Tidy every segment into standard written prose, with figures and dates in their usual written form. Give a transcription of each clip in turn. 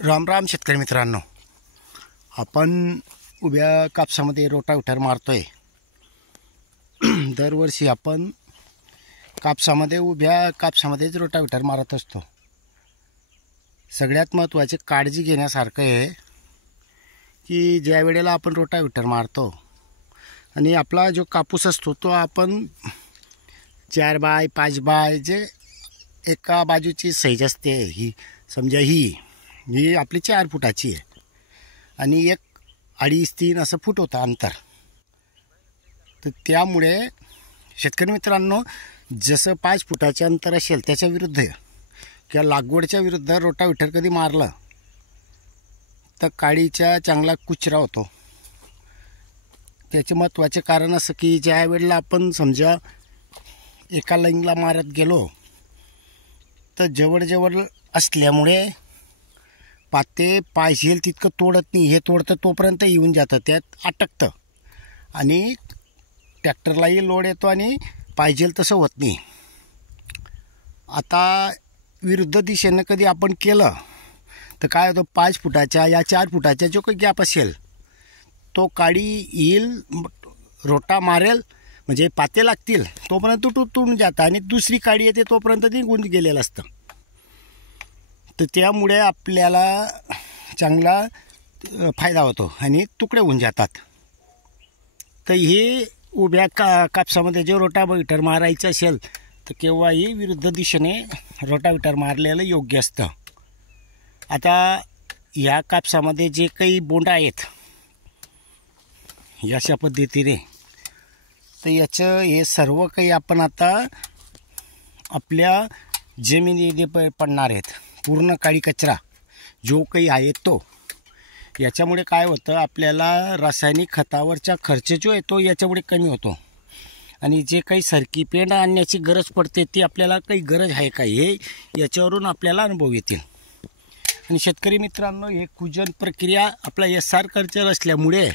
राम राम शेतकरी मित्रांनो, आपण उभ्या कापसामध्ये रोटावेटर मारतोय। दरवर्षी आपण उभ्या कापसामध्येच रोटावेटर मारत असतो। सगळ्यात महत्त्वाची काळजी घेण्यासारखं आहे की ज्या वेळेला आपण रोटावेटर मारतो आणि आपला जो कापूस असतो तो आपण 4 बाय 5 बाय जे एका बाजूची साईज असते, ही समजा ही आपली 4 फुटाची आहे आणि एक 2.5-3 असं फूट होतं अंतर। तर त्यामुळे शेतकरी मित्रांनो, जसं 5 फुटाचे अंतर असेल त्याच्या विरुद्ध किंवा लागवडच्या विरुद्ध रोटावेटर कधी मारलं तर काडीचा चांगला कुचरा होतो। त्याचे महत्त्वाचे कारण असं की ज्या वेळेला आपण समजा एका लाईनला मारत गेलो तर जवळजवळ असल्यामुळे पाते पाहिजे तितकं तोडत नाही, हे तोडतं तोपर्यंत येऊन जातं, त्यात अटकतं आणि ट्रॅक्टरलाही लोड येतो आणि पाहिजे तसं होत नाही। आता विरुद्ध दिशेनं कधी आपण केलं तर काय होतं, 5 फुटाच्या या 4 फुटाच्या जो काही गॅप असेल तो काडी येईल, रोटा मारेल म्हणजे पाते लागतील तोपर्यंत तुटून जातं आणि दुसरी काडी येते तोपर्यंत ती निघून गेलेलं असतं। तर त्यामुळे आपल्याला चांगला फायदा होतो आणि तुकडे होऊन जातात। तर हे उभ्या कापसामध्ये जे रोटावेटर मारायचं असेल तर केव्हाही विरुद्ध दिशेने रोटावेटर मारलेलं योग्य असतं। आता या कापसामध्ये जे काही बोंड आहेत अशा पद्धतीने, तर याचं हे सर्व काही आपण आता आपल्या जमिनीमध्ये पडणार आहेत, पूर्ण काळी कचरा जो काही आहे तो। याच्यामुळे काय होतं, आपल्याला रासायनिक खतावरचा खर्च जो आहे तो याच्यामुळे कमी होतो आणि जे काही सरकी पेंड आणण्याची गरज पडते ती आपल्याला काही गरज आहे का, हे याच्यावरून आपल्याला अनुभव येतील। आणि शेतकरी मित्रांनो, हे कुजन प्रक्रिया आपला SR कल्चर असल्यामुळे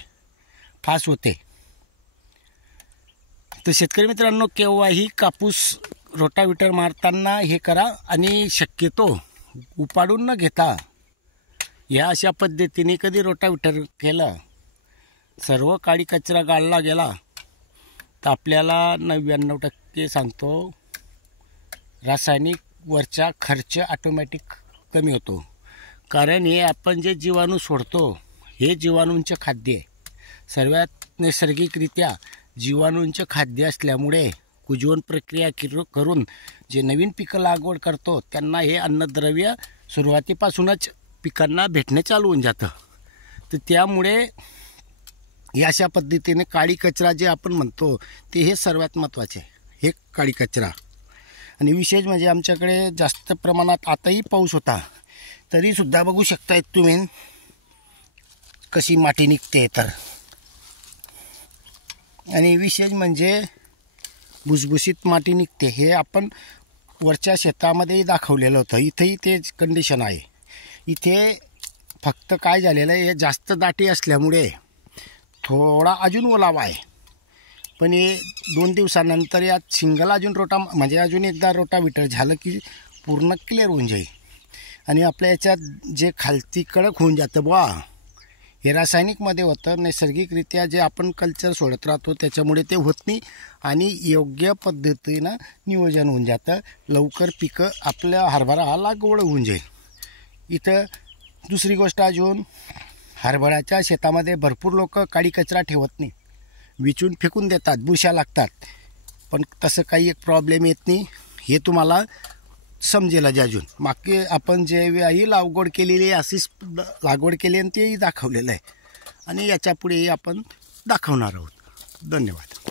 फास्ट होते। तर शेतकरी मित्रांनो, केव्हाही कापूस रोटावेटर मारताना हे करा आणि शक्यतो उपाडून न घेता या अशा पद्धतीने कधी रोटावेटर केलं, सर्व काळी कचरा गाळला गेला तर आपल्याला 99% सांगतो रासायनिक वरचा खर्च ऑटोमॅटिक कमी होतो। कारण हे आपण जे जीवाणू सोडतो हे जीवाणूंचे खाद्य आहे, सर्वात नैसर्गिकरित्या जीवाणूंचे खाद्य असल्यामुळे कुजवण प्रक्रिया करून जे नवीन पिकं लागवड करतो त्यांना हे अन्नद्रव्य सुरुवातीपासूनच पिकांना भेटणे चालू होऊन जातं। तर त्यामुळे या अशा पद्धतीने काळी कचरा जे आपण म्हणतो ते हे सर्वात महत्त्वाचे, हे काळी कचरा। आणि विशेष म्हणजे आमच्याकडे जास्त प्रमाणात आताही पाऊस होता तरीसुद्धा बघू शकताय तुम्ही कशी माती निघते। तर आणि विशेष म्हणजे भुसभुशीत माती निघते, हे आपण वरच्या शेतामध्येही दाखवलेलं होतं, इथेही तेच कंडिशन आहे। इथे फक्त काय झालेलं आहे, हे जास्त दाटी असल्यामुळे थोडा अजून ओलावा आहे, पण हे 2 दिवसानंतर यात सिंगल अजून म्हणजे अजून एकदा रोटावेटर झालं की पूर्ण क्लिअर होऊन जाईल आणि आपल्या याच्यात जे खालती कडक होऊन जातं बुवा, हे रासायनिकमध्ये होतं, नैसर्गिकरित्या जे आपण कल्चर सोडत राहतो त्याच्यामुळे ते होत नाही आणि योग्य पद्धतीनं नियोजन होऊन जातं, लवकर पिकं आपल्या हरभरा हा लागवड होऊन जाईल। इथं दुसरी गोष्ट अजून, हरभऱ्याच्या शेतामध्ये भरपूर लोक काळी कचरा ठेवत नाही, विचून फेकून देतात, बुरशा लागतात, पण तसं काही एक प्रॉब्लेम येत नाही, हे तुम्हाला समजेल। अजून मागे आपण जेही लागवड केलेली आहे अशीच लागवड केली आणि तेही दाखवलेलं आहे आणि याच्या पुढेही आपण दाखवणार आहोत। धन्यवाद।